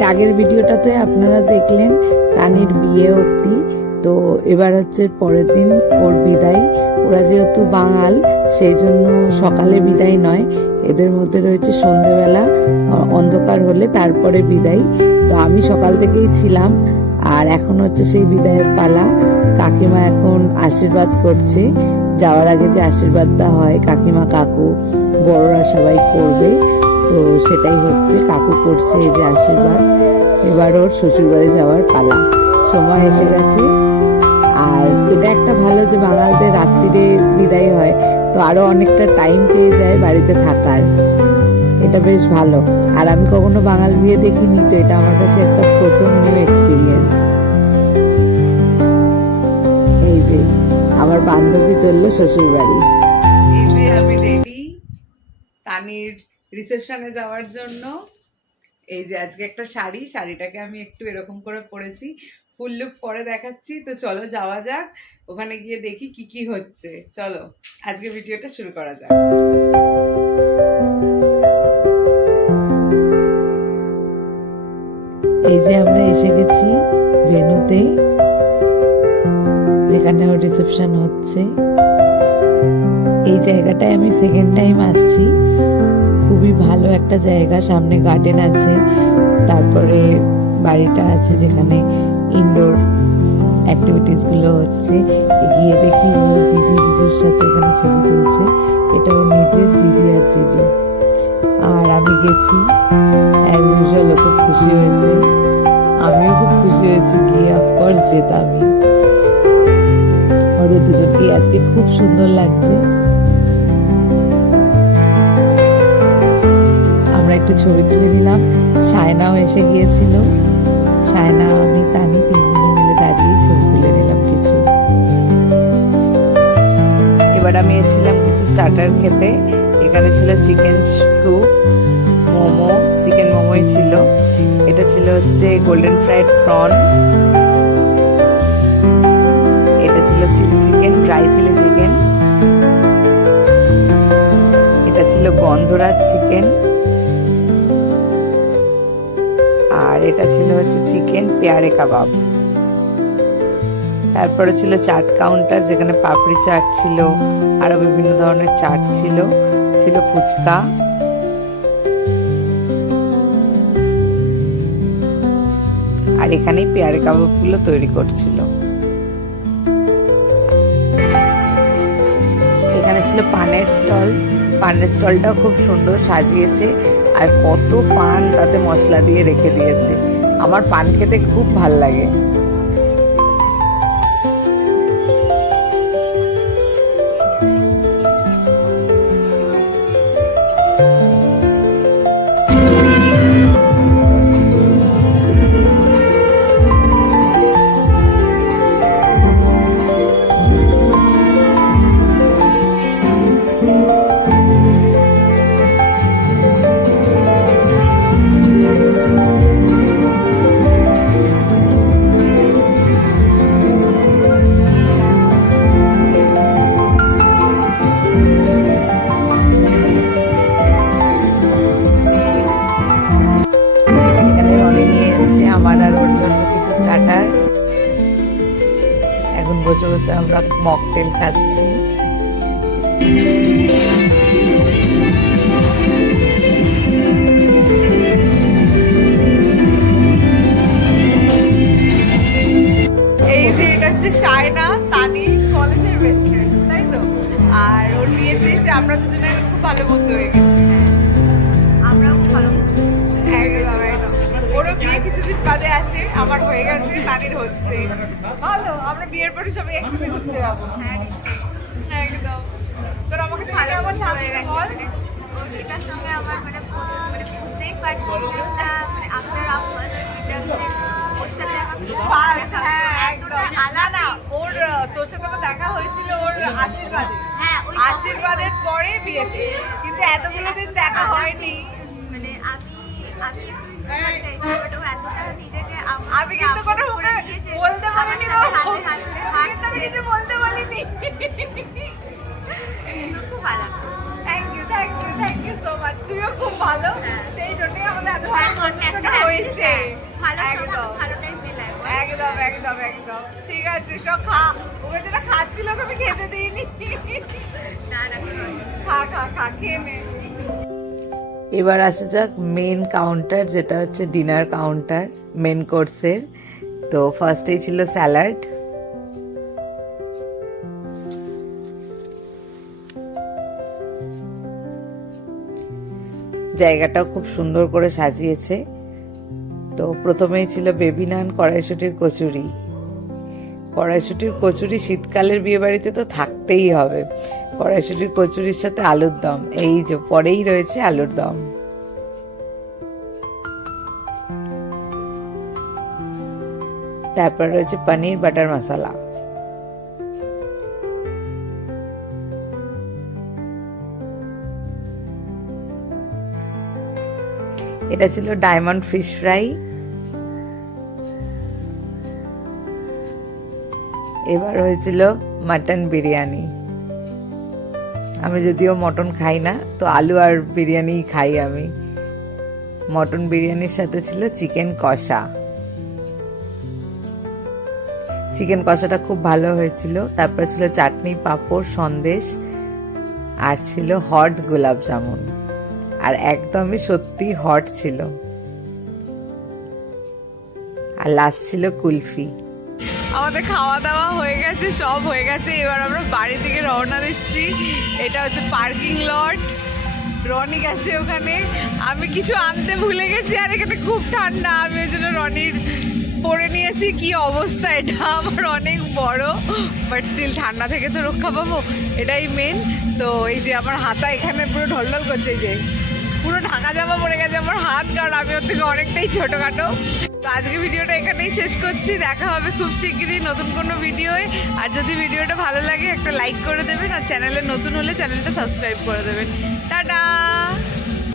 এর আগের ভিডিওটাতে আপনারা দেখলেন তানির বিয়ে অবধি। তো এবার হচ্ছে পরের দিন ওর বিদায়। ওরা যেহেতু বাঙাল সেই জন্য সকালে বিদায় নয়, এদের মধ্যে রয়েছে সন্ধেবেলা অন্ধকার হলে তারপরে বিদায়। তো আমি সকাল থেকেই ছিলাম, আর এখন হচ্ছে সেই বিদায়ের পালা। কাকিমা এখন আশীর্বাদ করছে, যাওয়ার আগে যে আশীর্বাদটা হয় কাকিমা কাকু বড়রা সবাই করবে, তো সেটাই হচ্ছে। কাকু করছে এই যে আশীর্বাদ। এবার ওর শ্বশুরবাড়ি যাওয়ার পালা, সময় এসে গেছে। আর এটা একটা ভালো যে বাঙালদের রাত্রিরে বিদায় হয়, তো আরো অনেকটা টাইম পেয়ে যায় বাড়িতে থাকার, এটা বেশ ভালো। আর আমি কখনো বাঙাল বিয়ে দেখিনি, তো এটা আমার কাছে একটা প্রথম নিউ এক্সপিরিয়েন্স। এই যে আমার বান্ধবী চললো শ্বশুর বাড়ি। এই যে আমি রেডি তানির রিসেপশনে যাওয়ার জন্য। এই যে আজকে একটা শাড়িটাকে আমি একটু এরকম করে পরেছি, ফুল লুক পরে দেখাচ্ছি। তো চলো যাওয়া যাক, ওখানে গিয়ে দেখি কি কি হচ্ছে। চলো আজকে ভিডিওটা শুরু করা যাক। এই যে আমরা এসে গেছি ভেন্যুতে, যেখানে ওর রিসেপশন হচ্ছে। এই জায়গাটায় আমি সেকেন্ড টাইম আসছি, খুবই ভালো একটা জায়গা। সামনে গার্ডেন আছে, তারপরে বাড়িটা আছে যেখানে ইনডোর অ্যাক্টিভিটিস গুলো হচ্ছে। গিয়ে দেখি ওর দিদি জিজুর সাথে এখানে ছবি তুলছে। এটা ওর নিজের দিদি আর জিজু। আর আমি গেছি, অ্যাজ ইউজুয়াল ও খুব খুশি হয়েছে, আমিও খুব খুশি হয়েছি গিয়ে। অফকোর্স যেতামই। ওদের দুজনকে আজকে খুব সুন্দর লাগছে। আমরা একটু ছবি তুলে নিলাম। সায়নাও এসে গিয়েছিল, সায়না আমি তানি তিনজনে মিলে দাঁড়িয়ে ছবি তুলে নিলাম কিছু। এবার আমি এসেছিলাম কিছু স্টার্টার খেতে। এখানে ছিল চিকেন স্যুপ, মোমো, চিকেন মোমোই ছিল। এটা ছিল হচ্ছে গোল্ডেন ফ্রাইড প্রন, এটা ছিল chilli chicken, dry chilli chicken, এটা ছিল গন্ধরাজ চিকেন, আর এটা ছিল হচ্ছে চিকেন পেয়ারে কাবাব। তারপরে ছিল চাট কাউন্টার, যেখানে পাপড়ি চাট ছিল, আরো বিভিন্ন ধরনের চাট ছিল, ছিল ফুচকা। আর এখানেই পেয়ারে কাবাব গুলো তৈরি করছিল। এখানে ছিল পানের স্টল, পানের স্টলটাও খুব সুন্দর সাজিয়েছে, আর কত পান তাতে মশলা দিয়ে রেখে দিয়েছে। আমার পান খেতে খুব ভাল লাগে। এখন বসে বসে আমরা মকটেল খাচ্ছি। এই যে এটা হচ্ছে সায়না, তানি কলেজের বেস্ট ফ্রেন্ড, তাই তো? আর ওর বিয়েতে এসে আমরা দুজনে খুব ভালো বন্ধু হয়ে গেছি। আমরাও খুব ভালো বন্ধু। একদম একদম। ওরও বিয়ে কিছুদিন বাদে আছে, আমার হয়ে গেছে, তানির হচ্ছে। ভালো, আমরা বিয়ের পরে সবাই একসাথে ঘুরতে যাবো। একদম। তোর আমাকে ভালো কেমন বন্ধু হয়ে লাগছে গেছে। বল? মানে এটার সঙ্গে আমার মানে বুঝতেই পারছি একটা মানে আপনারা ফার্স্ট ওর সাথে আমার খুব ভালো First, দেখা হ্যাঁ, হয়েছে। একদম। এতটা না, আলাদা। না, ওর তোর সাথে আমার দেখা হয়েছিল ওর আশীর্বাদে। হ্যাঁ, ওই আশীর্বাদের পরে বিয়েতে, কিন্তু এতগুলো দিন দেখা হয়নি। মানে আমি একটু but ও এতটা নিজেকে আমি কিন্তু কোনো মুখে বলতে পারিনি আমার বাবু। সাথে হাতে হাতে কিন্তু আমি কিছু বলতে পারিনি। খুব ভালো। Thank you so much. তুমিও খুব ভালো, হ্যাঁ। সেই জন্যই আমাদের এত ভালো এখন বন্ধুত্বটা একটা হয়ে দিচ্ছে ভালো একদম ভালোটাই মেলায় একদম একদম একদম ঠিক আছে সব খা ওকে যেটা খাচ্ছিল ওকে আমি খেতে দিইনি না না খা খা খা খেয়ে নে এবার আসা যাক মেন কাউন্টার, যেটা হচ্ছে ডিনার কাউন্টার মেন কোর্সের। তো ফার্স্টেই ছিল স্যালাড, জায়গাটাও খুব সুন্দর করে সাজিয়েছে। তো প্রথমেই ছিল বেবি নান, কড়াইশুটির কচুরি। কড়াইশুটির কচুরি শীতকালের বিয়ে বাড়িতে তো থাকতেই হবে। কড়াইশুটির কচুরির সাথে আলুর দম, এই যে পরেই রয়েছে আলুর দম। তারপর রয়েছে পনির বাটার মশলা। এটা ছিল ডায়মন্ড ফিশ ফ্রাই। এবার হয়েছিল মাটন বিরিয়ানি। আমি যদিও মটন খাই না, তো আলু আর বিরিয়ানি খাই আমি। মটন বিরিয়ানির সাথে ছিল চিকেন কষা। চিকেন কষাটা খুব ভালো হয়েছিল। তারপরে ছিল চাটনি, পাঁপড়, সন্দেশ, আর ছিল হট গোলাপ জামুন। আর একদমই সত্যি হট ছিল। আর লাস্ট ছিল কুলফি। আমাদের খাওয়া দাওয়া হয়ে গেছে, সব হয়ে গেছে। এবার আমরা বাড়ি থেকে রওনা দিচ্ছি। এটা হচ্ছে পার্কিং লট। রনি গেছে ওখানে, আমি কিছু আনতে ভুলে গেছি। আর এখানে খুব ঠান্ডা, আমি ওই জন্য রনির পরে নিয়েছি। কি অবস্থা, এটা আমার অনেক বড়, বাট স্টিল ঠান্ডা থেকে তো রক্ষা পাবো, এটাই মেন। তো এই যে আমার হাতা এখানে পুরো ঢলঢল করছে, এই যে পুরো ঢাকা জামা পড়ে গেছে আমার হাত, কারণ আমি ওর থেকে অনেকটাই ছোটোখাটো। তো আজকে ভিডিওটা এখানেই শেষ করছি। দেখা হবে খুব শিগগিরই নতুন কোনো ভিডিওয়। আর যদি ভিডিওটা ভালো লাগে একটা লাইক করে দেবেন, আর চ্যানেলে নতুন হলে চ্যানেলটা সাবস্ক্রাইব করে দেবেন। টাটা।